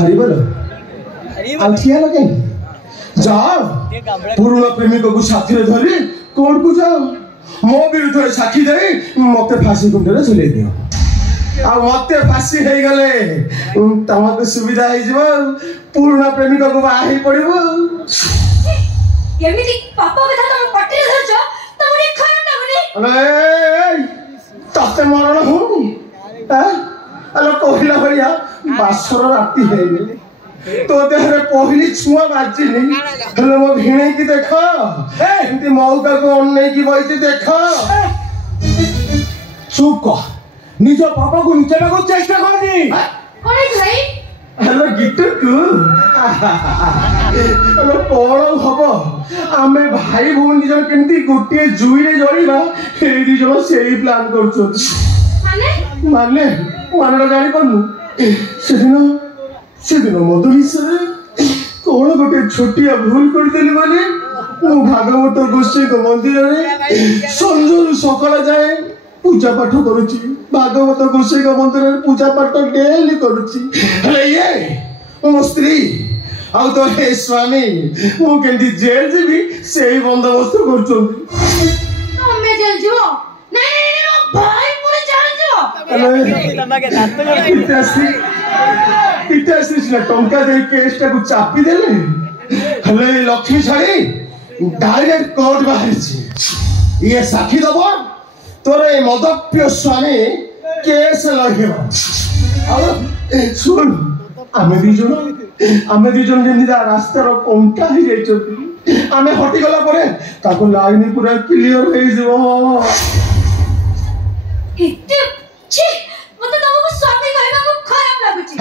हारिबल आउ ठिया लगे जाओ पुरुष प्रेमिक को साथी रे धरी कोर्ट को जाओ मो विरुद्ध साक्षी दे मते फांसी कुंडे झुले दियो आ मते फांसी हे गले तमको सुविधा हे जिवो पुरुष प्रेमिक को बाही पड़िबो केमिति पापा कथा तुम पट्टी धरछो तमरे खराब लागुनी अरे तते मरण होनी हां अलो कोहिला भलिया बासर राती हे गेले तो देहरे पहली छुआ बाजी नहीं हेले मो भिणे की देखो एंती मौका को अन्ने की बइते देखो चुप कर निज पापा को नीचे को चेष्टा कर दी कोने भाई हेलो गिटर को हेलो कोण हबो आमे भाई भौणी जन केंती गोटे जुई रे जळीबा हे दी जन सेही प्लान करछो माने माने जानि पनु सेदिन मधुलिसरे कौन गोटे छोटिया भूल कर देली बोले मो भागवत गोसाई को मंदिर रे संजू सकाळ जाए पूजा पाठ करूची भागवत गोसाई को मंदिर रे पूजा पाठ डेली करूची हेले ये मो स्त्री आ तो हे स्वामी मो केंदी जेल जीवी सेही बंदोबस्त करछोंती हमें जेल जीवो नहीं मो भाई पूरे जेल जीवो पिताश्री टंका दे केसटा को चापी देले हले लक्ष्मी छाड़ी डायरेक्ट कोर्ट बाहर ये साक्षी दबो तोरे मदप्य स्वामी केस लढियो और सुन आमे दी जन जेमि रास्ता रो कंटा ही जाइछथि आमे हटी गला परे ताको लाइन पूरा क्लियर हो जिवो इते छी मते तमको स्वामी कहबा को खराब लागुची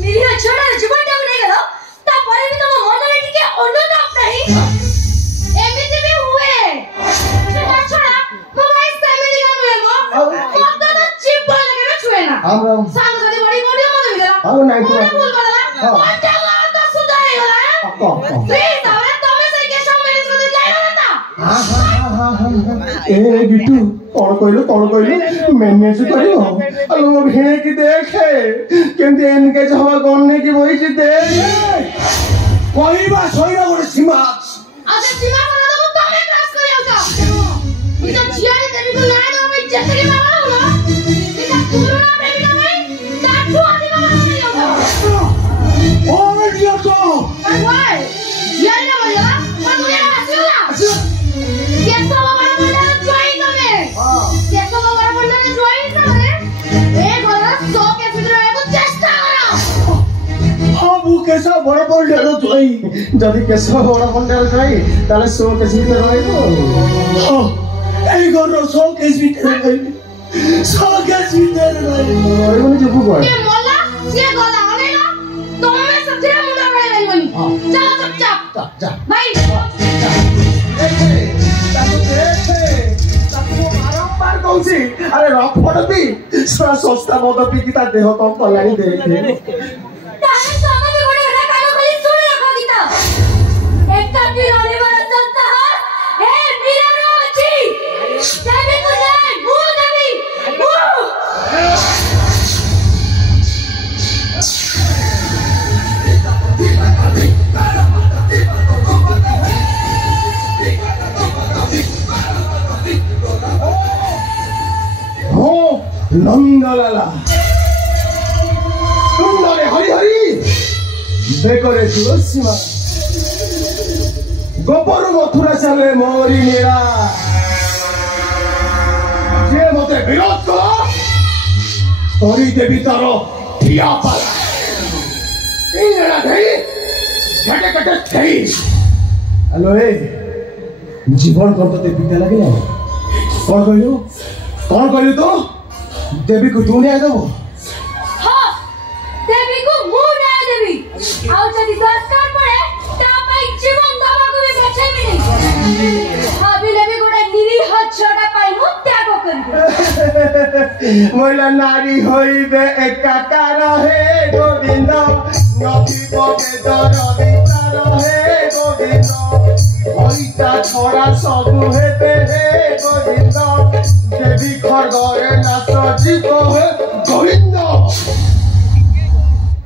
निरीह छोड़ा जीवन टाको नै गेलो ता परे भी तम मन रे टिके अनुताप नहीं एमिति भी हुए छोड़ा मोबाइल फैमिली का नुए मो मत तो चिप लगे में छुए ना हम सांग सदी बड़ी बड़ी मत भी गेलो हम नहीं पूरा भूल गला कोंटा ला तो सुधार गेला प्लीज आवरे तमे से के सब मैनेज कर जाय ना हां ए बिटू कौन कहलो मैनेज करियो अलो मो भिणे की देखे केंते एनगेज हवा गन्ने की बही छी देख कहबा सहीरा गोटे सीमा अच्छा सीमा कर दो तमे क्रॉस कर आउछ इता जियारे देबी को ना दो मैं जैसे के बाबा हो इता पुराना बेबी का मैं ताठू आदि बाबा नहीं हो ओ दिया तो भाई जियारे ना बोला पर मुझे ना हंसला कैसा बाबा बोला ज्वाइन तमे कैसा बाबा बोला ज्वाइन करे ए घर 100 के भीतर आएको चेष्टा करो हां वो कैसा बड़ बड़ ढेर जोई जदी कैसा बड़ बड़ ढेर जोई ताले 100 के भीतर रहइबो हां ए घर 100 के भीतर रहइबो 100 के भीतर रहइबो ओइ मने जबु गय के मोला से गला अनेला तमे सबसे मुंडा बड़े रहइबनी चलो चुपचाप जा भाई अरे रफड़ती सस्ता मद पी ता देह कम कलानी देखे तारे सामने में घोड़े हटा कालो खाली सुन रखा गीता एक का भी होने वाला चलता है ए मेरा रोची जाने को जाए भूल नबी नंदलाला नंदले हरि हरि बेकरे तुलसी मा गोपर मथुरा चले मोरी मेरा जे मते विरोध करो तोरी देवी तारो ठिया पाला इंगड़ा धई घटे घटे थई हेलो ए जीवन करते पिता लगे ना कौन कहलु तो देवी को तू न्याय देबो हां देवी को मु न्याय देवी आउ जदी दरकार पड़े ता पाई जीवन दबा को भी बचाई भी नहीं भाभी लेबी गोटे निरीह छोटा पाई मु त्याग करबे महिला नारी होइबे एकाकार हे गोविंद नबी पके दर विचार हे गोविंद हरिता छोड़ा सब हेबे हे गोविंद देवी खरगरे नाच जीव हे गोविंद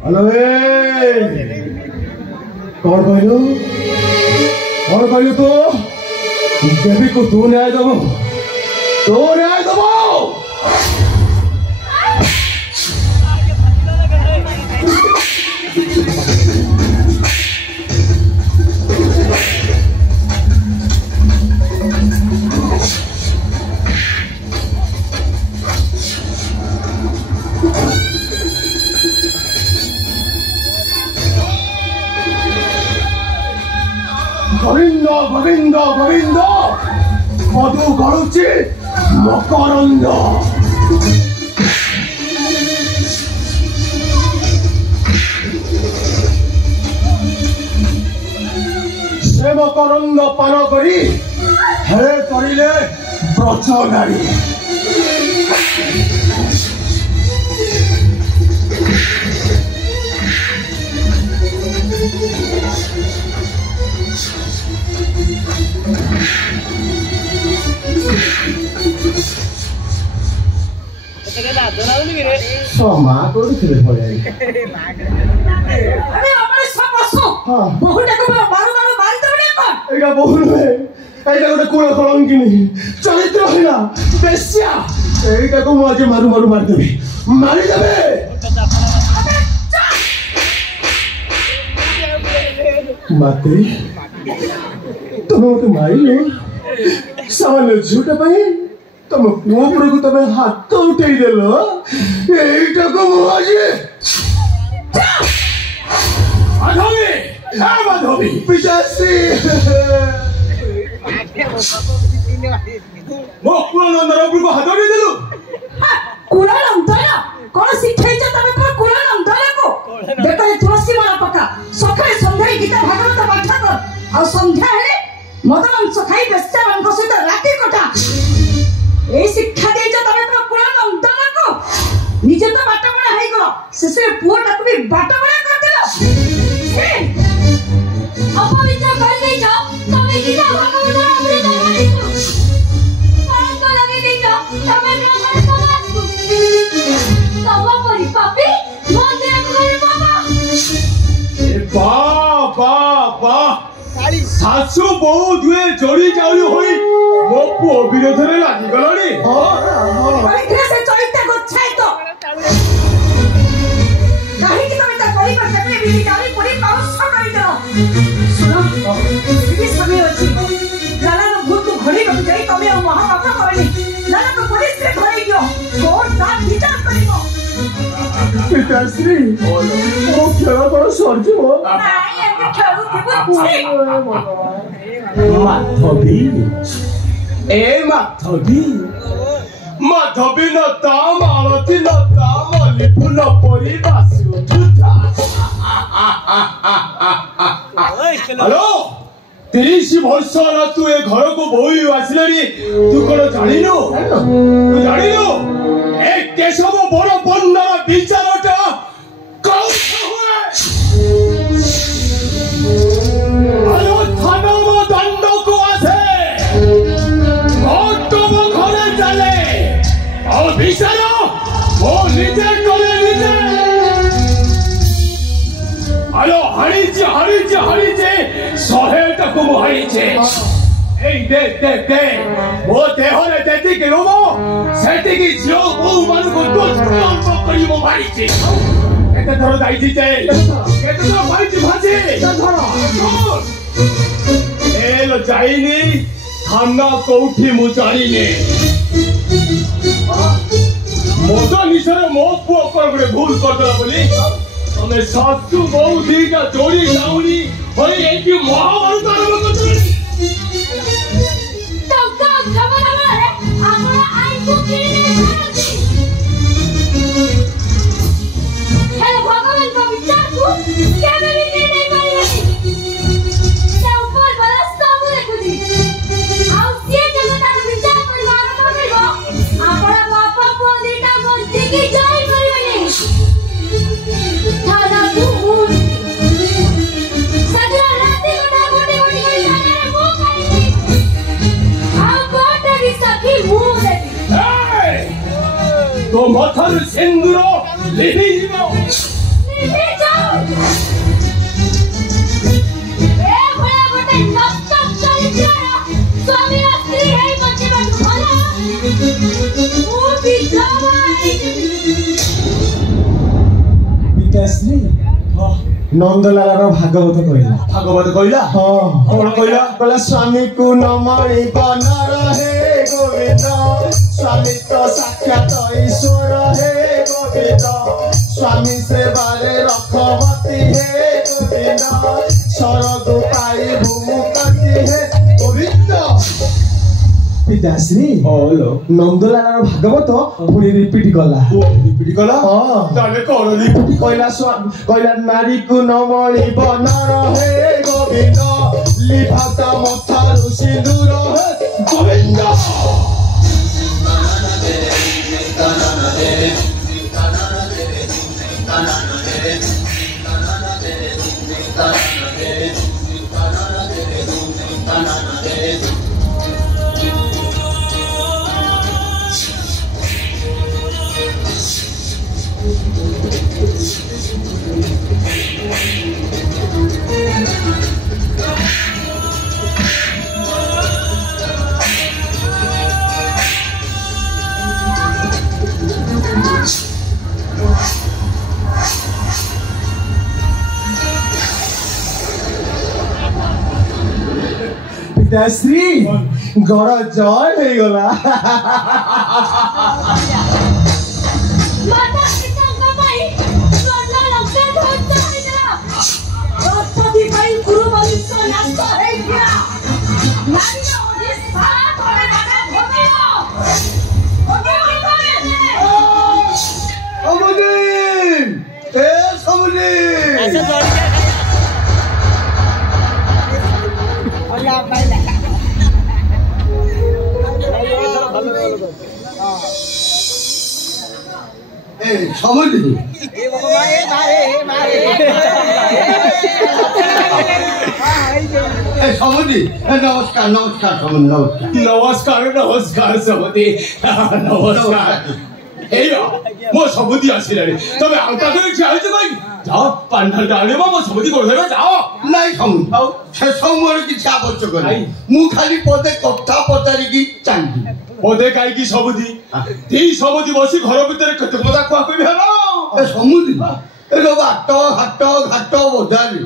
हेलो कौन कहलु तो देवी को तू न्याय दबो गोविंद मधु गड़ुची मकरंद से मकरंद पान करी हे करिले ब्रज नारी क्षमा करुथिले भले अरे हमरे सब बसो बहुटा को मारू मारी दबने कोन एटा बहु नहे एटा गोटे कुल कलंकिनी चरित्र हैना बेस्या एटा को मु आज मारू मारी देबे माते तुम मत मारिले साले झूठा पाए तुम पुओ पर को तबे हाथ उठेई देलो एटा को मुआजे माधवी पिताश्री मो कुलानंदर उपरको हाथ उठेई देलु कुलानंदर कोन शिक्षाइछ तमे पर कुलानंदर को देखो ये तुलसी माला पका सकाळे संध्याय गीता भागवत पाठ कर आ संध्या हेले मदन सखाई बेस्चा मन को सहित राती कोटा ए शिक्षा देइछ तमे पर कुलानंदर को निजे तो बाटबड़ा हेइ गलो सेसे पुओटा को भी बाटबड़ा कर देलो अपवित्र कर देइछ तमे गीता भागवत अमृत मारी को लगे देइछ तमे ब्राह्मण समाज को तवा परी पापी मंदिर को गले बाबा वाह सासु बहु दुए जोड़ी जाउली होई मो पुओ विरोधरे लागि गलनी परीक्षा से चरित्र गोछाय तो काहे कि तमे ता कोई पर जबे भी जाली पड़ी पाउस कर दो सुनो ये समय अछि लाला नो भूत को घड़ी को जाई तमे ओ महापाप करनी लाला को पुलिस रे धरै दियो कोर्ट दा विचार करिवो पिताश्री ओ खेला पर सरजिवो नाही एमे खेलु देबो माधवी ए माधवी न ताम आरती न ताम लिपुन परी बासु तुता हेलो 30 वर्ष रा तू ए घर को बोई आसिलानी तू कोन जानिनो तू जानिनो ए केशव बड़ बंदर विचारटा कौन हुए आयो थाना में दंड को आसे ऑटो में घरे चले और विचारो वो निजे करे निजे आयो हरिचे सहेटा को हरिचे ए दे वो देहरे देती के लोगो सेटी की जियो वो मन को तो काम करी वो मारिचे केते धरो जाईची जे केते धरो मारिची भाजी धरो ए लो जाईनी थाना कोठी मु जाईनी मोटा निशरे मो पुओ पर भूल कर देला बोली तमे सासु बहु दीटा जोड़ी जाउनी होई एकी महाभारत आरंभ करछी टक्का खबर हमारे आपण आई को किने करछी हे भगवान का विचार को केबे भी नहीं पाइबे से ऊपर बरसता मुरे खुदी आउ से जगत विचार कर आरंभ करबो आपण बापा को दीटा बंती की जय करबे थाना तू सगरा राती गोटा गोटी गोटी थाना मो खाई आउ गोटा की सखी मुंह देबी तो मथर सिंदूर लिहि जाओ लिहि जाओ ନନ୍ଦଲାଲାର ଭାଗବତ କହିଲା। ଭାଗବତ କହିଲା? ହଁ। କଣ କହିଲା? କହିଲା ସ୍ୱାମୀକୁ ନ ମଣିବ ନର ହେ ଗୋବିନ୍ଦ, ସ୍ୱାମୀ ତ ସାକ୍ଷାତ ଈଶ୍ୱର ହେ ଗୋବିନ୍ଦ, ସ୍ୱାମୀ ସେବାରେ ରଖବତୀ ହେ ଗୋବିନ୍ଦ, ସରଗୁ ପାଇବୁ ମୁକ୍ତି ହେ ଗୋବିନ୍ଦ। ପିତାଶ୍ରୀ ନନ୍ଦଲାଲାର ଭାଗବତ ପୁଣି ରିପିଟ୍ କଲା। ରିପିଟ୍ କଲା? ତାହେଲେ କଣ ରିପିଟ୍? କହିଲା ନାରୀକୁ ନ ମଳିବ ନର ହେ ଗୋବିନ୍ଦ, ଲିଭାତ ମଥାରୁ ସିନ୍ଦୁର ହେ ଗୋବିନ୍ଦ। ପିତାଶ୍ରୀ ଗଡ଼ ଜୟ ହେଇଗଲା। नमस्कार नमस्कार नमस्कार नमस्कार समधी नमस्कार मो समधी आसिलानी तबे आउटा करे चाहछ भाई जाओ पांडा डालिबो मो समधी कर देबे जाओ नहीं समझ से समोर की आवश्यक नहीं मु खाली पदे कथा पतारी की चांदी पदे काई की समधी ती समधी बसी घर भीतर कते कथा को कहबे हलो ए समधी ए लो बाट हाट घाट बजारी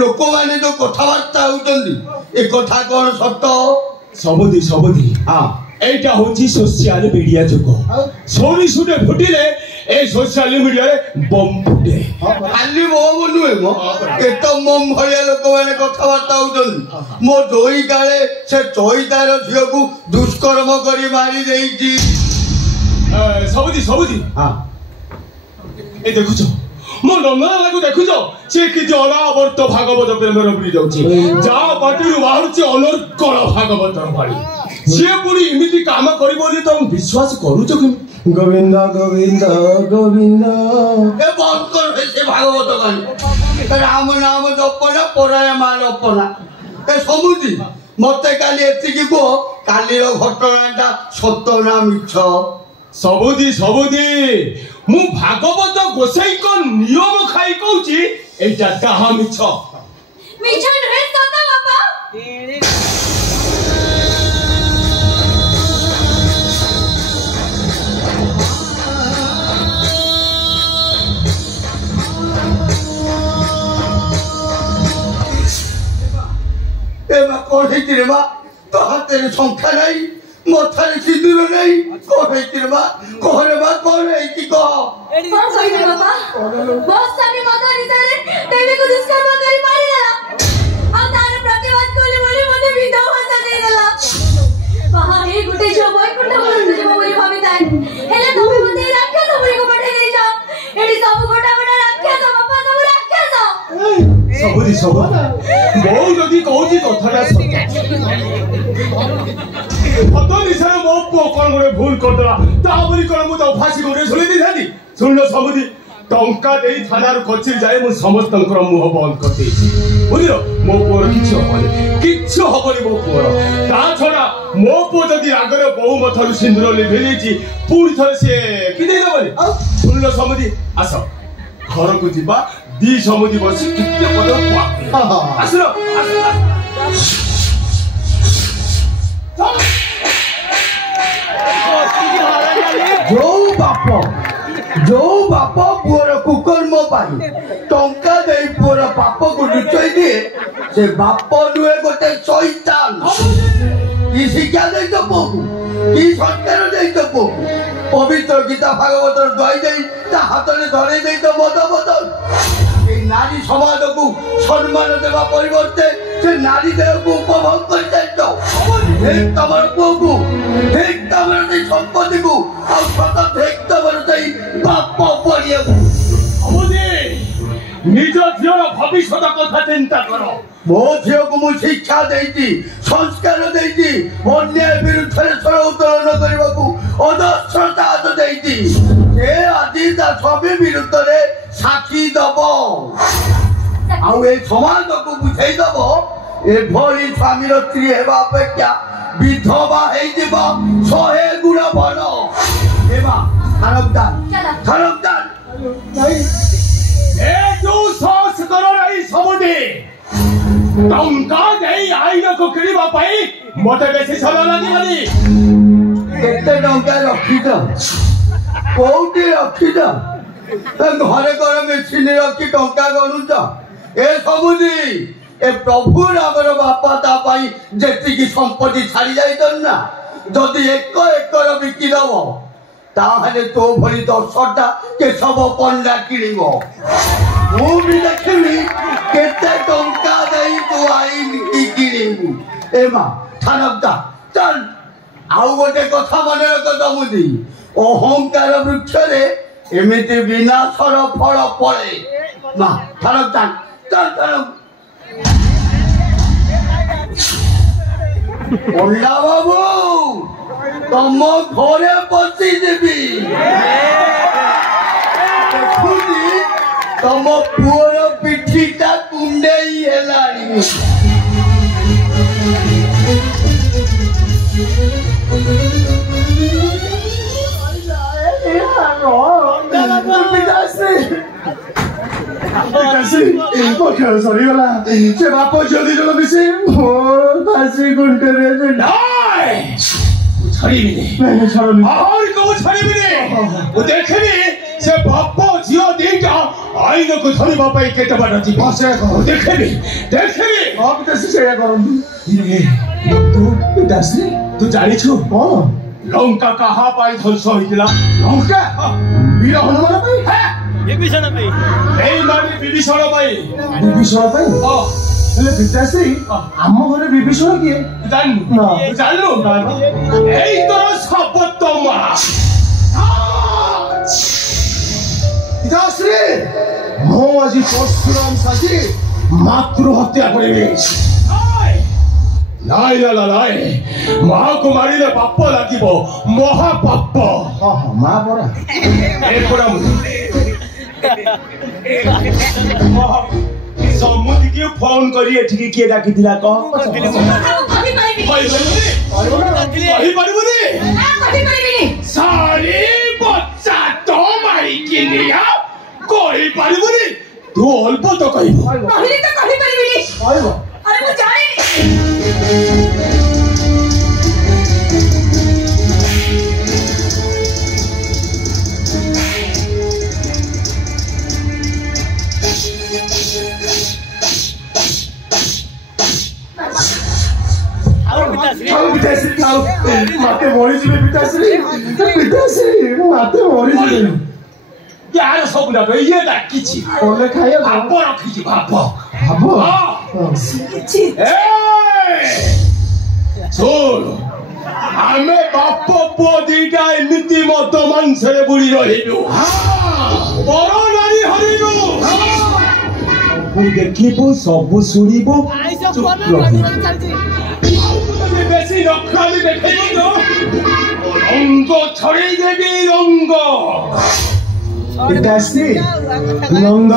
लोक माने जो कथावार्ता होउतंदी ए कथा कोन सत्य समधी समधी हां एटा होची सोशल मीडिया जुग सोनी सुटे फुटिले ए सोशल मीडिया रे बम फुटे खाली बम नुहे मो ए तो मम भया लोक माने कथावार्ता होउतंदी मो दोई गाले से चोईदार झियो को दुष्कर्म करी मारी देईची समधी समधी हां ए देखुछो मो नंदलाला को देखुछो से कि अनावर्त भागवत प्रेम रबड़ी जाउची जा पाटी बाहुची अनर्कल भागवत बाड़ी से पुरी इमिति काम करिबो जे तुम विश्वास करूछो कि गोविंद गोविंद गोविंद ए बंद कर से भागवत गानी राम नाम जपना पराय माल अपना ए समुदी मते काली एति की को काली रो घटनाटा सत्य ना मिछ सबुदी सबुदी मु भागवत गोसाई को नियम खाई कहूची एटा कहा मिछ मिछ रे सत बाबा ए मा कोन हेति रे बा तो हाथे रे संख्या नहीं मथारे सिंदूर नहीं कोन हेति रे बा कोन हेति को कौन कहिबे बाबा बस स्वामी मदर इतारे देवी को दुष्कर्म करी मारी देला आ तार प्रतिवाद कोली बोली मने विधवा भाषा दे देला वहां हे गुटे जो बॉय कुंड बोलते जे बोली भाभी ताई हेले तुम मते राक्षस बुरी को पठे दे जाओ एडी सब गोटा गोटा राक्षस बाबा सब राक्षस सबुदी सब बहु जदी कहूची कथाटा सत्य पतो निसार मो पो कोन गोटे भूल करदला ताबरी कोन मु तो फांसी गोटे सुनि दी थादी सुनलो सबुदी टंका देई थानार कचरी जाए मु समस्त मुह बंद कर दे बुझिलो मो पोर किछ हबनी मो पोर ता छडा मो पो जदी आगरे बहु मथरु सिंदूर लिभे देची पूरी थरे से कि दे दबनी सुनलो सबुदी आस घर को जीवा दी समुदी बसी कितने पद आसलो जो बाप पुअर कुकर्म पाई टंका दे पुअर बाप को लुचाई दिए से बाप नुहे गोटे शैतान की शिक्षा दे तो पुओ की संस्कार दे तो पुओ पवित्र गीता भागवत दई दे हाथ में धरे दे तो मद बदल नारी समाज को सम्मान देवा परिवर्ते से नारी देह को उपभोग कर तम पुओ को तम संपत्ति को बाप पड़िया निज झीर भविष्य कथा चिंता कर मो झी को मुझे शिक्षा देती संस्कार देती अन्याय विरुद्ध स्वर उत्तोलन करने को अदक्षता देती से आज स्वामी विरुद्ध साक्षी दब समाज को बुझे दब एभली स्वामी स्त्री हेबा अपेक्षा विधवा शहे गुण भल खरबदार साहस कर समुदी टंका आईन को किणवा मत बेसी समय लगे केते टंका रखी कौटी रखी घरे घर मेसिन रखी टंका गणुच ए समुदी ए प्रभु रामर बापा तापाई जेतिकी संपत्ति छाड़ी जाइछन ना जदि एक एकर बिकी दब ताहले तो भली 10टा केशव पंडा किणिब मु भी देखिबी केते टंका देई तू आईन की किणिबू ए मा थानबदा चल आउ गोटे कथा मन रख दमुदी अहंकार वृक्ष रे एमिति विनाशर फल पड़े मा थानबदा चल चल पंडा बाबू तम घरे बसी देवी तम पुअर पिठीटा कुंडेई हेलानी सरीगला से बाप जल्दी जल्दी मिसे मोर फांसी गुंटे रे देखनी से बाप झील दीटा आईन को धरवा केते बाट देखनी देखनी तू जानी लंका कहा ध्वंस होता लंका वीर हनुमान विभीषण पिताश्री आम घर विभीषण किए जानलु पिताश्री मो आज परशुराम साथी मातृ हत्या करेंगे माँ को मारे पाप लगे महापाप माँ पड़ा समुद्र की फोन करी किए डाकी सारी बच्चा तो मारी तू अल्प तो कही मत मरी पिताश्री मत मरी यार सब डाक ये डाकी खाइए भाप रखी भाप आमे बाप पुओ दीटा एमती मत मांसरे बुड़ी रहिलु बड़ नारी हरिलु देखिबो सब सुनिबो बेसी नखाली देखिबो रंग छड़े देबी रंग पिताश्री नंद